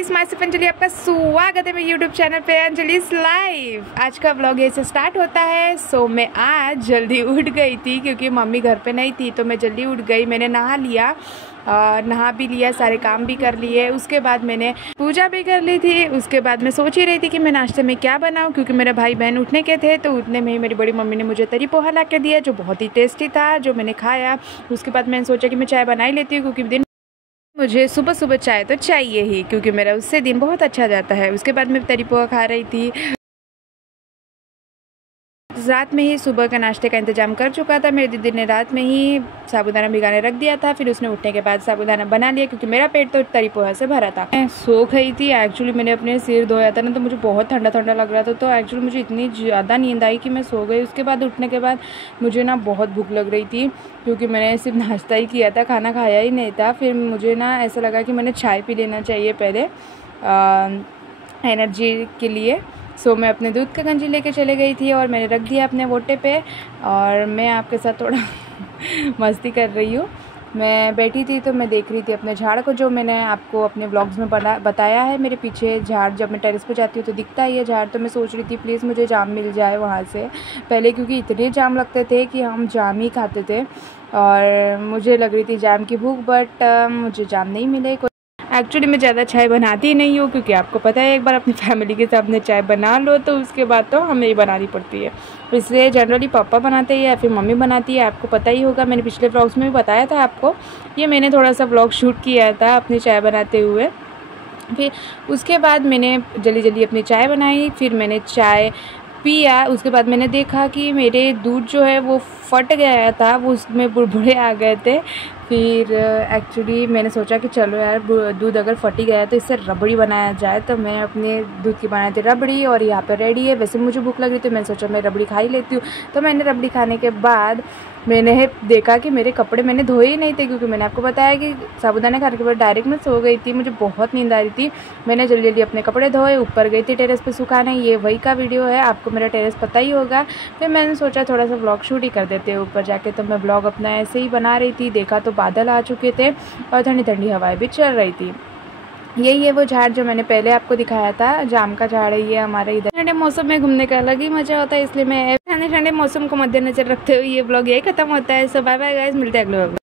Guys, मैं सिर्फ अंजलि, आपका स्वागत है मेरे यूट्यूब चैनल पे अंजलिस लाइव। आज का व्लॉग ऐसे स्टार्ट होता है। सो मैं आज जल्दी उठ गई थी क्योंकि मम्मी घर पे नहीं थी, तो मैं जल्दी उठ गई। मैंने नहा लिया, नहा भी लिया, सारे काम भी कर लिए। उसके बाद मैंने पूजा भी कर ली थी। उसके बाद मैं सोच ही रही थी कि मैं नाश्ते में क्या बनाऊं, क्योंकि मेरे भाई बहन उठने के थे। तो उठने में ही मेरी बड़ी मम्मी ने मुझे तरी पोहा ला के दिया, जो बहुत ही टेस्टी था, जो मैंने खाया। उसके बाद मैंने सोचा कि मैं चाय बना ही लेती हूँ, क्योंकि दिन मुझे सुबह सुबह चाय तो चाहिए ही, क्योंकि मेरा उससे दिन बहुत अच्छा जाता है। उसके बाद मैं तरी पोहा खा रही थी। रात में ही सुबह का नाश्ते का इंतजाम कर चुका था। मेरी दीदी ने रात में ही साबूदाना भिगाने रख दिया था। फिर उसने उठने के बाद साबूदाना बना लिया, क्योंकि मेरा पेट तो तरी पोहा से भरा था। मैं सो गई थी। एक्चुअली मैंने अपने सिर धोया था ना, तो मुझे बहुत ठंडा ठंडा लग रहा था। तो एक्चुअली मुझे इतनी ज़्यादा नींद आई कि मैं सो गई। उसके बाद उठने के बाद मुझे ना बहुत भूख लग रही थी, क्योंकि मैंने सिर्फ नाश्ता ही किया था, खाना खाया ही नहीं था। फिर मुझे ना ऐसा लगा कि मैंने चाय पी लेना चाहिए पहले एनर्जी के लिए। सो मैं अपने दूध का गंजी लेके चले गई थी और मैंने रख दिया अपने वोटे पे। और मैं आपके साथ थोड़ा मस्ती कर रही हूँ। मैं बैठी थी तो मैं देख रही थी अपने झाड़ को, जो मैंने आपको अपने व्लॉग्स में बताया है। मेरे पीछे झाड़, जब मैं टेरेस पे जाती हूँ तो दिखता है ये झाड़। तो मैं सोच रही थी प्लीज़ मुझे जाम मिल जाए वहाँ से पहले, क्योंकि इतने जाम लगते थे कि हम जाम ही खाते थे। और मुझे लग रही थी जाम की भूख, बट मुझे जाम नहीं मिले। एक्चुअली मैं ज़्यादा चाय बनाती नहीं हूँ, क्योंकि आपको पता है एक बार अपनी फैमिली के साथ में चाय बना लो तो उसके बाद तो हमें ही बनानी पड़ती है। इसलिए जनरली पापा बनाते हैं या फिर मम्मी बनाती है। आपको पता ही होगा, मैंने पिछले व्लॉग्स में भी बताया था आपको। ये मैंने थोड़ा सा व्लॉग शूट किया था अपनी चाय बनाते हुए। फिर उसके बाद मैंने जल्दी जल्दी अपनी चाय बनाई। फिर मैंने चाय पिया। उसके बाद मैंने देखा कि मेरे दूध जो है वो फट गया था, वो उसमें बुड़बुड़े आ गए थे। फिर एक्चुअली मैंने सोचा कि चलो यार, दूध अगर फट ही गया तो इससे रबड़ी बनाया जाए। तो मैं अपने दूध की बनाई थी रबड़ी, और यहाँ पे रेडी है। वैसे मुझे भूख लग रही थी, मैंने सोचा मैं रबड़ी खा ही लेती हूँ। तो मैंने रबड़ी खाने के बाद मैंने देखा कि मेरे कपड़े मैंने धोए ही नहीं थे, क्योंकि मैंने आपको बताया कि साबूदाना खाने के बाद डायरेक्ट मैं सो गई थी। मुझे बहुत नींद आ रही थी। मैंने जल्दी जल्दी अपने कपड़े धोए, ऊपर गई थी टेरेस पे सुखाने। ये वही का वीडियो है, आपको मेरा टेरेस पता ही होगा। फिर मैंने सोचा थोड़ा सा व्लॉग शूट ही कर देते हैं ऊपर जाके। तो मैं व्लॉग अपना ऐसे ही बना रही थी। देखा तो बादल आ चुके थे और ठंडी ठंडी हवाएं भी चल रही थी। यही है वो झाड़ जो मैंने पहले आपको दिखाया था, जाम का झाड़ है ये हमारे इधर। ठंडे मौसम में घूमने का अलग ही मजा होता है, इसलिए मैं ठंडे ठंडे मौसम को मद्देनजर रखते हुए ये व्लॉग यही खत्म होता है। सो बाय बाय गाइस, मिलते हैं अगले व्लॉग में।